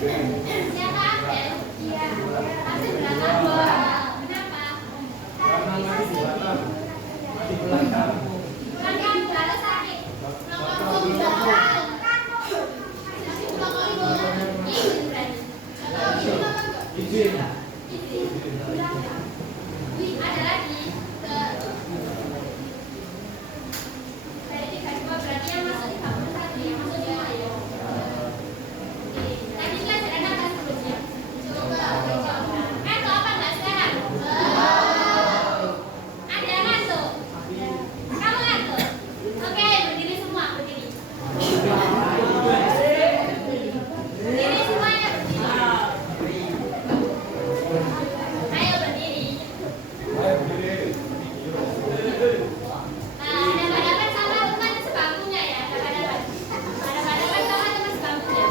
Siapa Abel? Iya. Abel berangkat. Kenapa? Di belakang. Bukan kamu lalu sakit. Kalau di belakang. Tapi kalau izin berarti. Kalau izin apa? Izin. Ada lagi ke dari 32 berarti yang masuk di bangunan tadi, yang masuk di mana ya? Tadi pelajaran apa sebelumnya? Coba. Ngantuk apa enggak sekarang? Ada yang ngantuk? Kamu ngantuk? Oke, berdiri semua, berdiri. Berdiri semuanya, berdiri. Ayo berdiri. Nah, dapat-dapat sama teman sebangkunya ya, dapat-dapat. Dapat-dapat sama teman sebangkunya.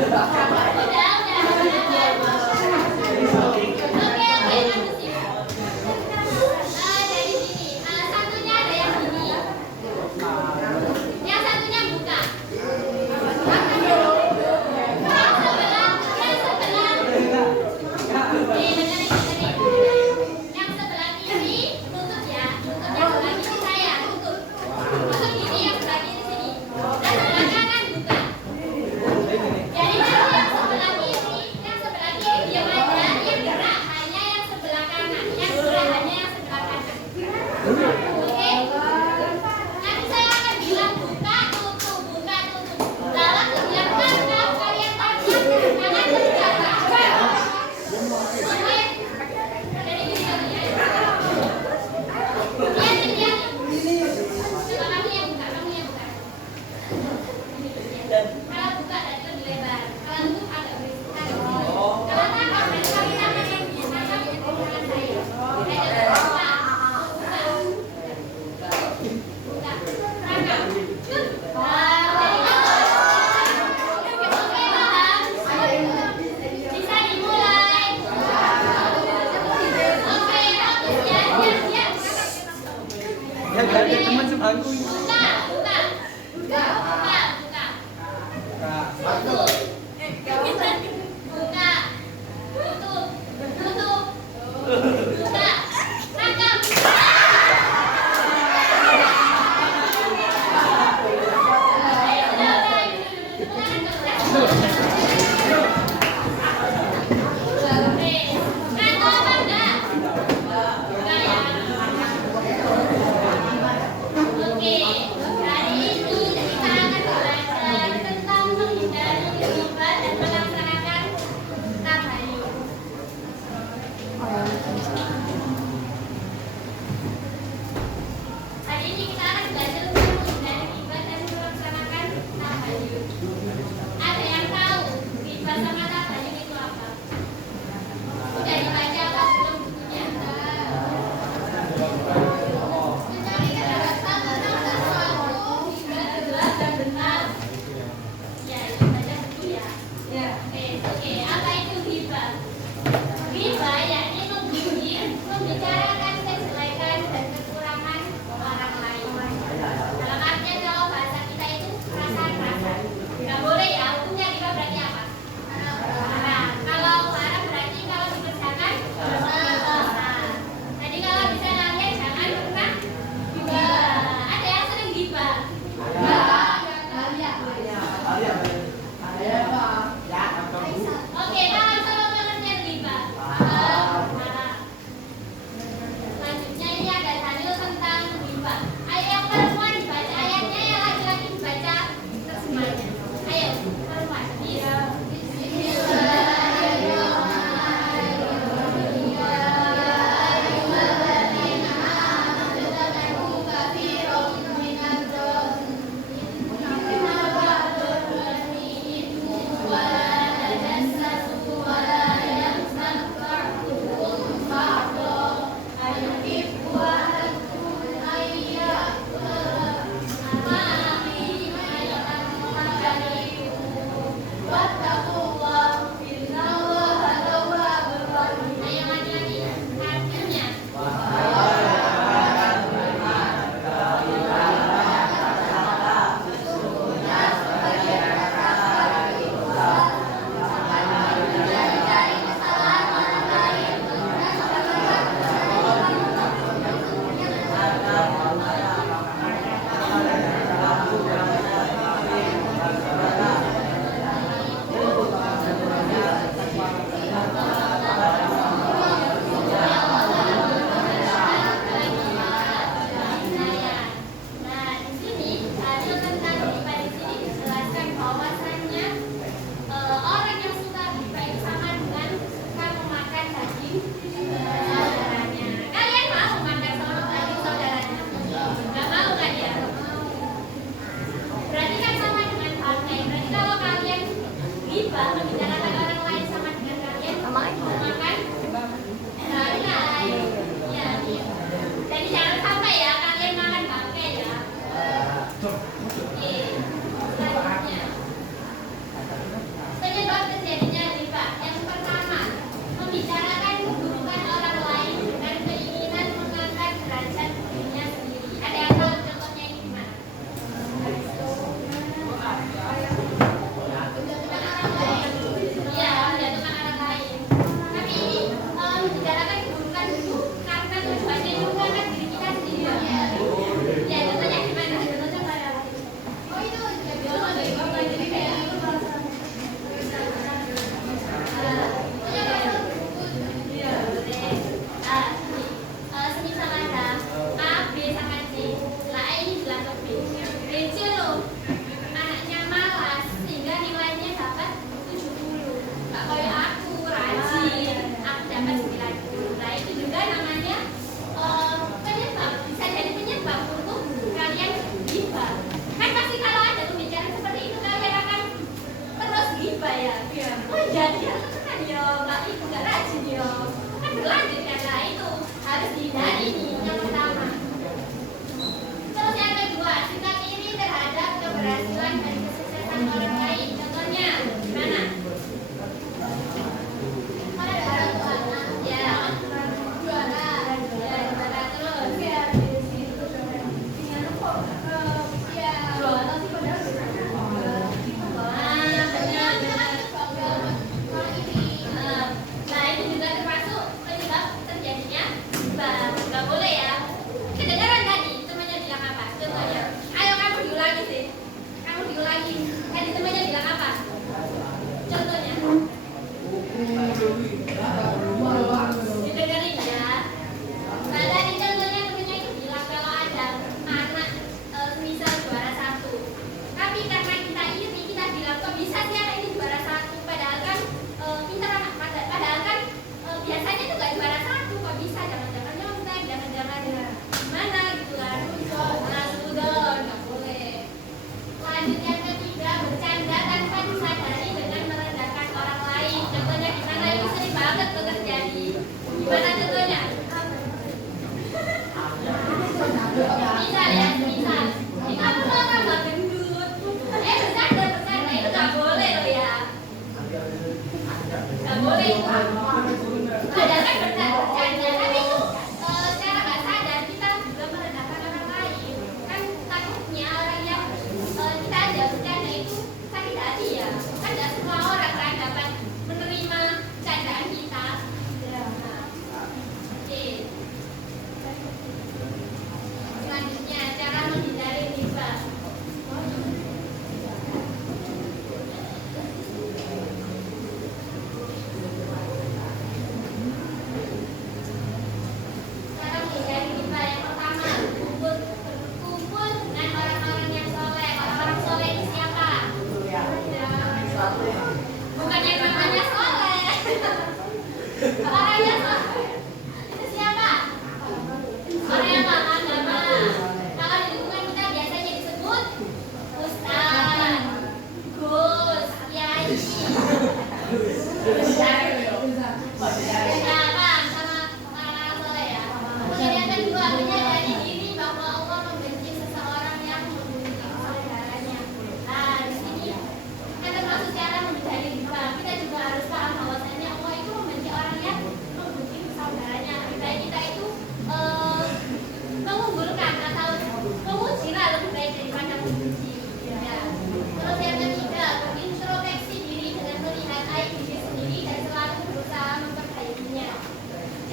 Udah. Oke, lanjut sih. Dari sini. Satunya ada yang ini. Yang satunya buka. Yang sebelah. Yang sebelah kiri tutup ya, tutup yang sebelah kiri saya tutup. Tutup ini yang sebelah kiri sini. Dan sebelah kanan buka. Jadi kalau yang sebelah kiri diam aja, yang gerak hanya yang sebelah kanan, yang gerak hanya yang sebelah kanan. Oke? Nanti saya akan bilang buka, tutup, buka, tutup. Lalu aku bilang kalau kalian tahu jangan terjaga. Oke? Dari sini ya. Lihat. Coba kamu yang buka. Kalau buka tadi lebih lebar. Kalau tutup agak berisik. Kalau tangan berarti kali tangan yang di tangan saya. Buka. Rangkap. Oke, paham? Bisa dimulai. Oke, bagus ya. Siap. Ya dari teman sebangku. Buka. Tutup. Buka. Tutup. Buka. Rangkap. Ngantuk apa enggak? Enggak ya. Oke, hari ini kita akan belajar tentang menghindari obat dan melaksanakan tabayun. Hari ini kita akan belajar tentang menghindari obat dan melaksanakan tabayun. Ada yang tahu riba sama tabayun itu apa? Sudah dibaca apa belum bukunya? Mencari kejahatan tentang sesuatu, riba, jelas dan benar. Ya, itu baca buku ya. Oke. Apa itu riba? Riba yakni membicarakan kejelekan dan kekurangan orang lain. Dalam artian kalau bahasa kita itu rasa-rasa. Nggak boleh ya, hukumnya riba berarti apa? Haram. Kalau haram berarti kalau dikerjakan haram. Jadi kalau bisa kalian jangan pernah riba. Ada yang sering riba? Oke, kalau pengertian riba haram.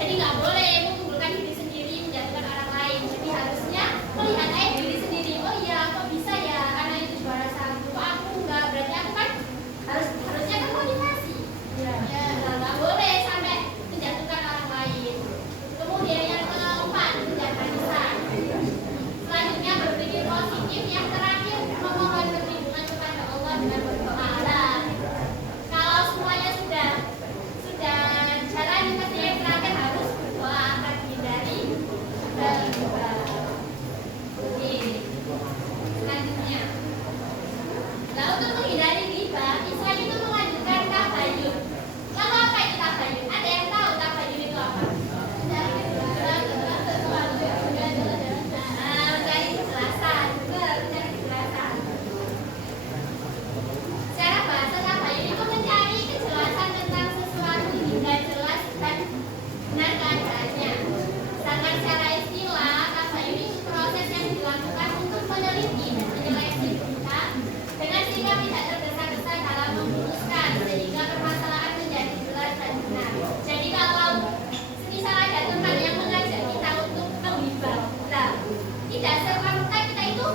Jadi nggak boleh mengunggulkan diri sendiri menjatuhkan orang lain. Jadi harusnya melihat aja diri sendiri. Oh iya, kok bisa ya anak itu juara satu, kok aku nggak? Berarti aku kan harusnya termotivasi. Ya, nggak boleh sampai menjatuhkan orang lain. Kemudian yang keempat, menjaga lisan. Selanjutnya berpikir positif. Yang terakhir memohon perlindungan kepada Allah dengan berdoa. Kalau semuanya sudah jalan, pasti yang terakhir harus berdoa agar dihindari riba. Oke, selanjutnya. Nah, untuk menghindari riba, Islam itu menganjurkan tabayun. Lalu apa itu tabayun? Ada yang tahu tabayun itu apa? Mencari kejelasan. Mencari kejelasan. Secara bahasa tabayun itu mencari kejelasan tentang sesuatu hingga jelas dan benar keadaannya. Sedangkan secara istilah, tabayun itu proses yang dilakukan untuk meneliti dan menyeleksi berita dengan sikap tidak tergesa-gesa dalam memutuskan sehingga permasalahan menjadi jelas dan benar. Jadi kalau misal ada teman yang mengajak kita untuk menghibah, nah tidak serta-merta kita itu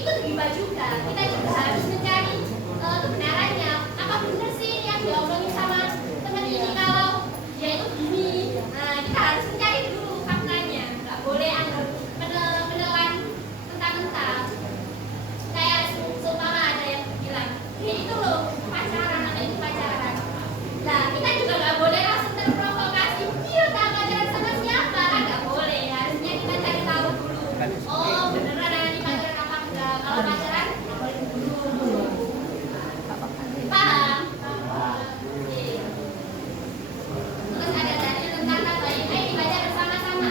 ikut hibah juga. Kita juga harus mencari kebenarannya. Apa benar sih yang diomongin sama teman ini kalau dia itu gini? Nah, kita harus mencari dulu faktanya. Nggak boleh anggap menelan mentah-mentah. Kayak seumpama ada yang bilang, itu loh pacaran, anak itu pacaran. Nah, kita juga nggak boleh langsung terprovokasi. Iya, tak pacaran sama siapa? Kan nggak boleh. Harusnya kita cari tahu dulu. Oh, beneran anak ini pacaran apa enggak? Kalau pacaran, nggak boleh dulu. Paham? Oke. Terus ada tadi tentang tabayun. Ayo dibaca bersama-sama.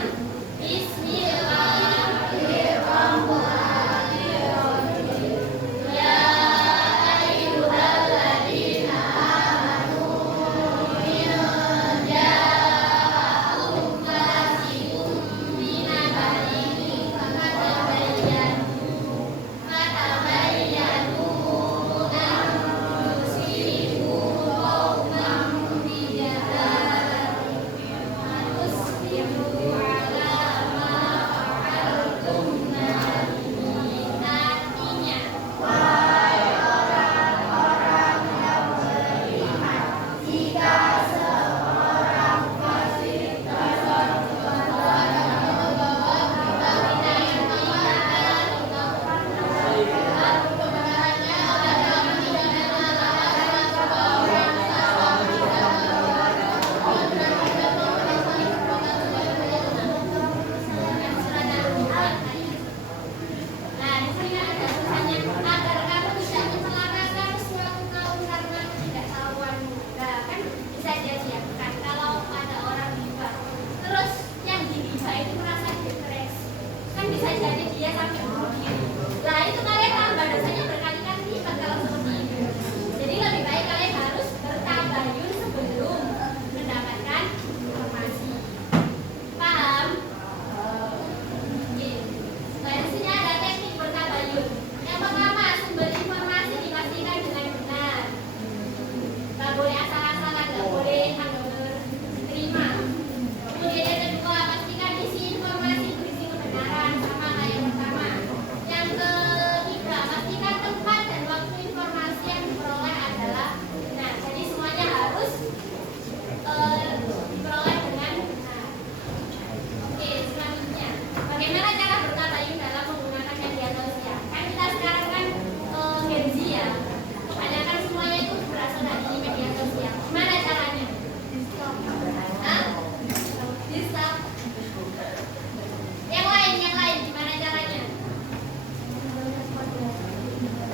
Bismillahirrahmanirrahim. Ya ayyuhalladzina amanu in ja'akum fasiqun binaba'in fatabayyanu an tusibu qauman bijahalatin fatusbihu ala ma fa'altum nadimin. Artinya, nah, di sini ada tulisannya agar kamu tidak mencelakakan suatu kaum karena ketidaktahuanmu. Nah, kan bisa jadi ya, kan kalau ada orang riba, terus yang diriba itu merasa depresi, kan bisa jadi dia sampai bunuh diri. Nah, itu kalian tambah dosanya berkali-kali lipat kalau seperti itu. Jadi lebih baik kalian harus bertabayun sebelum mendapatkan informasi. Paham? Nah, di sini ada teknik bertabayun. Yang pertama, sumber informasi dipastikan dengan benar. Nggak boleh asal-asalan, nggak boleh diterima. Kemudian yang kedua, pastikan isi informasi berisi kebenaran, sama kayak yang pertama. Yang ketiga, pastikan tempat dan waktu informasi yang diperoleh adalah benar. Jadi semuanya harus diperoleh dengan benar. Oke, selanjutnya, bagaimana cara bertabayun dalam menggunakan media sosial? Kan kita sekarang kan Gen Z ya, kebanyakan semuanya itu berasal dari media sosial. Gimana caranya? Hah? Bisa. Yang lain, gimana caranya?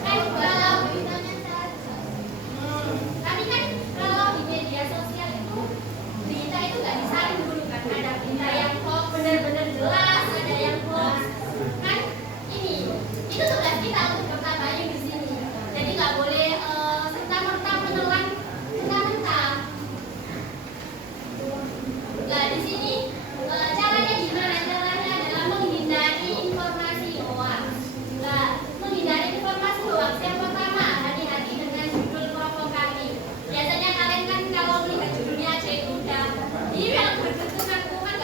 Kan kalau tapi kan kalau di media sosial itu berita itu nggak disaring dulu kan, ada berita yang hoax benar-benar jelas, ada yang hoax kan. Itu tugas kita untuk bertabayun di sini. Jadi nggak boleh serta-merta menelan mentah-mentah. Nah, di sini caranya gimana? Caranya adalah menghindari informasi hoax. Nah, menghindari informasi hoax yang pertama, hati-hati dengan judul provokatif. Biasanya kalian kan kalau melihat judulnya aja itu udah, ini yang berbentuk ngaku kan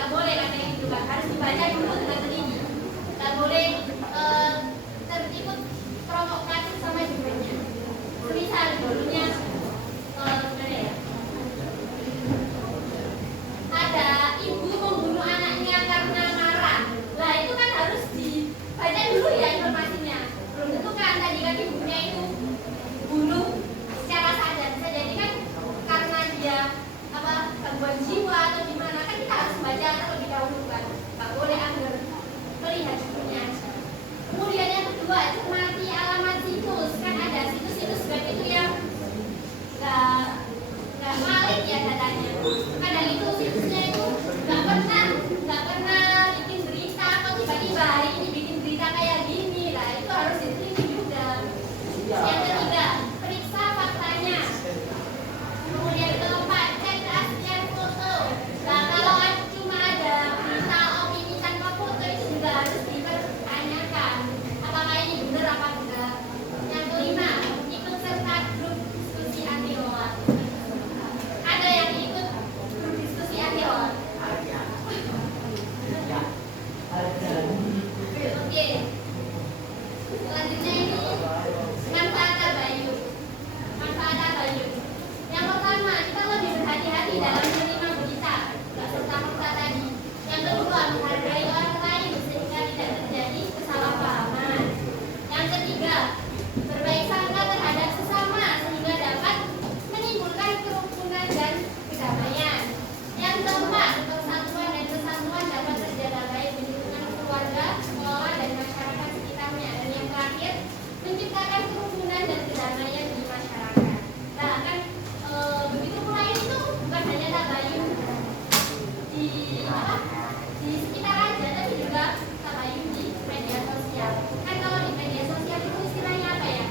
di sekitar aja, tapi juga sama Ayu di media sosial. Kan kalau di media sosial itu istilahnya apa ya?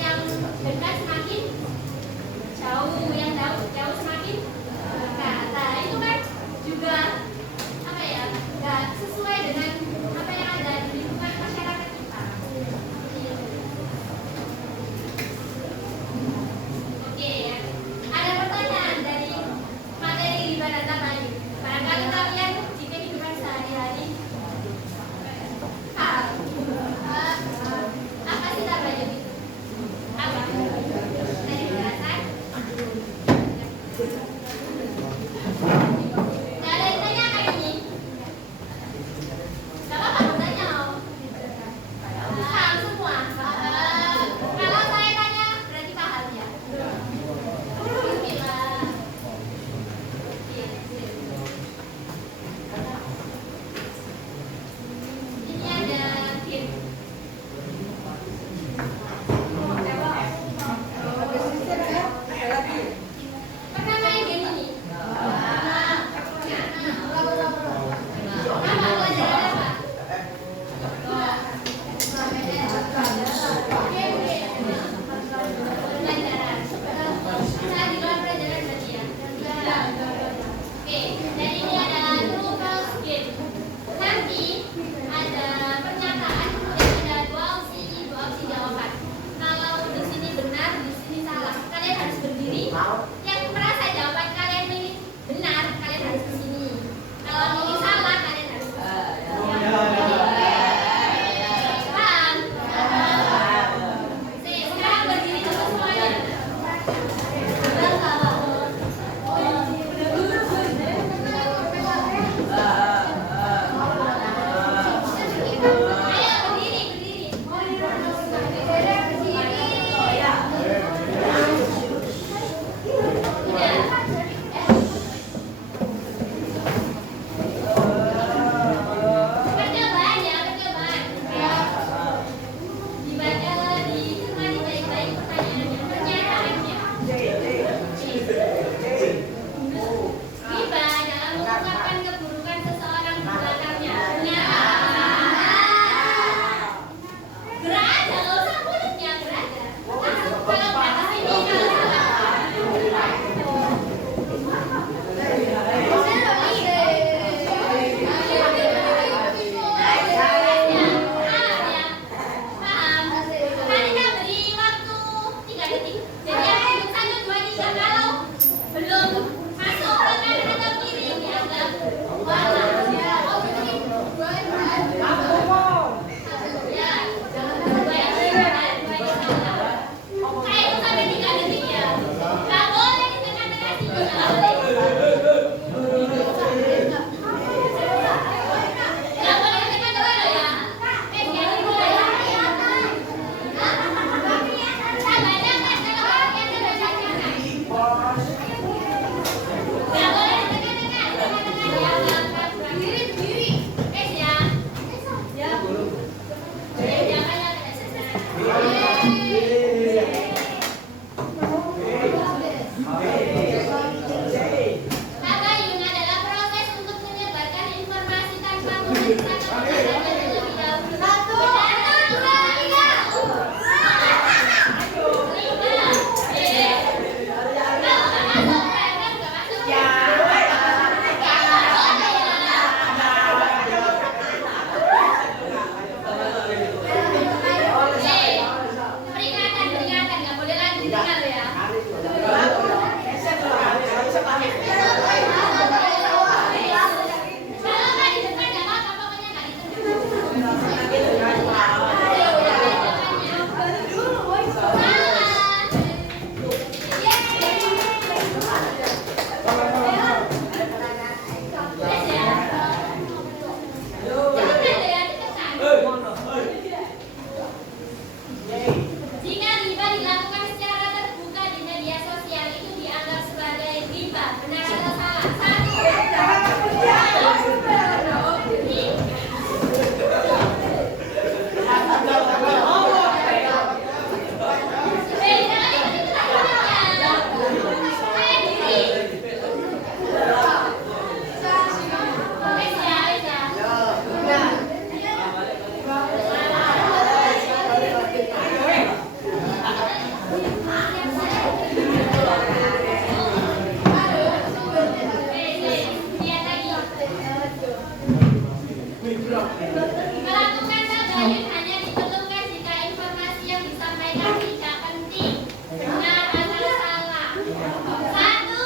Yang dekat semakin jauh, yang jauh semakin dekat. Nah itu kan juga apa ya? Nggak sesuai dengan apa yang ada di lingkungan masyarakat kita. Oke ya. Ada pertanyaan dari materi ibadah tadi. Barangkali kalian di kehidupan sehari-hari apa sih tak belajar itu? Apa? Dari belasan? Nggak ada yang tanya kayak ini. Gak apa-apa bertanya om. Paham semua. Kalau saya tanya berarti paham ya. Bismillah. Ini ada game. Pernah main game ini? Apa pelajaran apa? Pelajaran. Saat di luar pelajaran berarti ya? Oke, dan ini adalah true false game. Nanti ada pernyataan dan ada dua opsi jawaban. Kalau di sini benar, di sini salah. Kalian harus berdiri. Yang merasa jawaban kalian ini benar, kalian harus di sini. Kalau ini salah, kalian harus di sini. Paham? Sekarang berdiri dulu semuanya. Ayo berdiri. Percobaan ya, percobaan. Dibaca, dicermati baik-baik pertanyaannya, pernyataannya. Riba dalam mengungkapkan keburukan seseorang di belakangnya. Gerak aja, nggak usah mulutnya, gerak aja. Langsung kalau batas ini kalau salah. Paham? Kalian beri waktu 3 detik. Jadi yang hidup 1, 2, 3 kalau belum masuk ke kanan atau kiri dianggap salah. Ya, dua yang benar, dua yang salah. Saya itu sampai 3 detik ya. Nggak boleh di tengah-tengah sini, nggak boleh. Nggak boleh di tengah-tengah loh ya. Jangan mulai. Sabarnya kan kalau orangnya sudah jangan. Nggak boleh di tengah-tengah dianggap berdiri. Ya. Jangan yang tidak selesai. Tabayun adalah proses untuk menyebarkan informasi tanpa memeriksa kebenarannya terlebih dahulu. Benar, dua, tiga. Peringatan, nggak boleh lagi dengar ya. Kalau nggak di depan nggak apa-apa, pokoknya nggak ditendang. Melakukan tabayun hanya diperlukan jika informasi yang disampaikan tidak penting. Benar atau salah? 1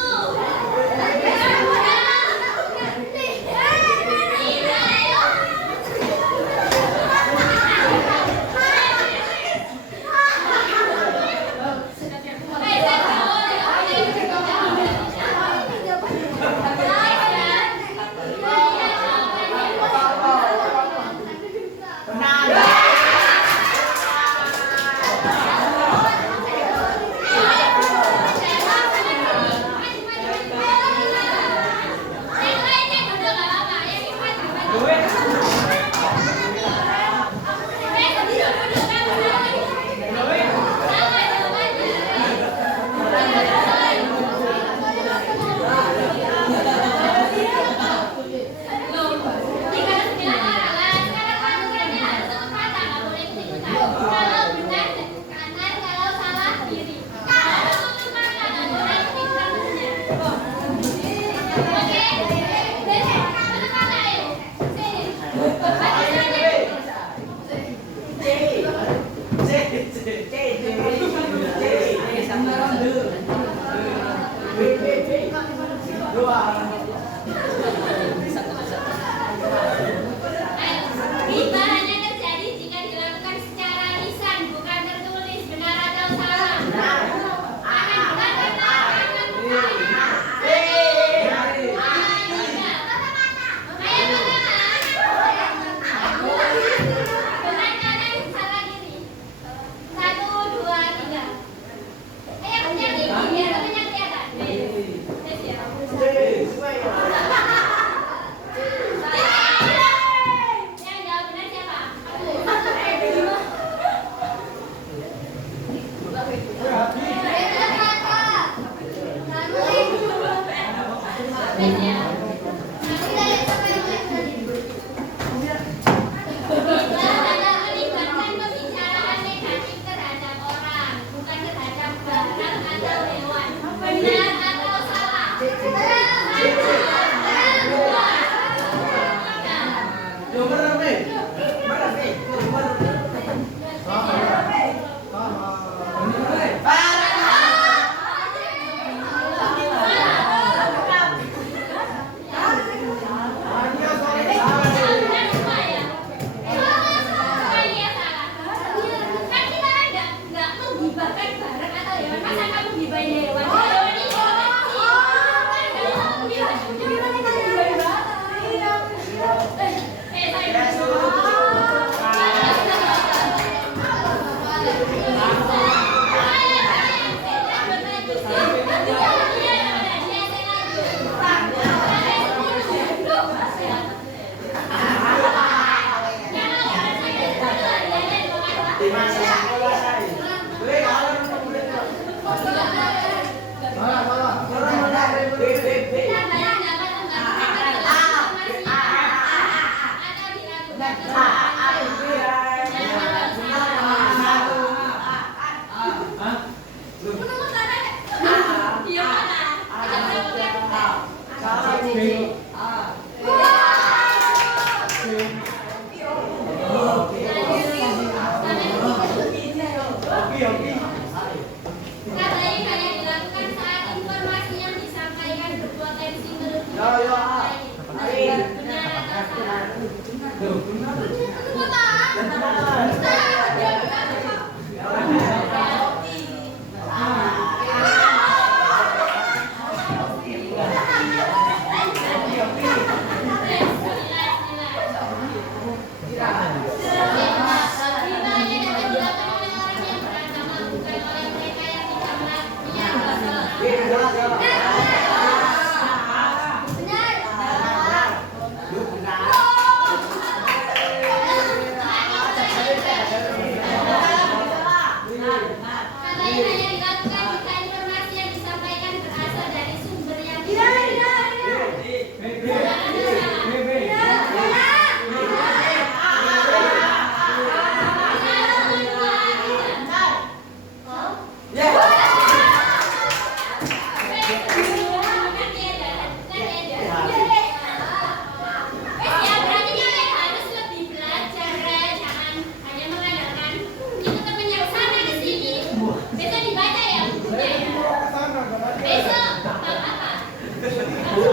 Aku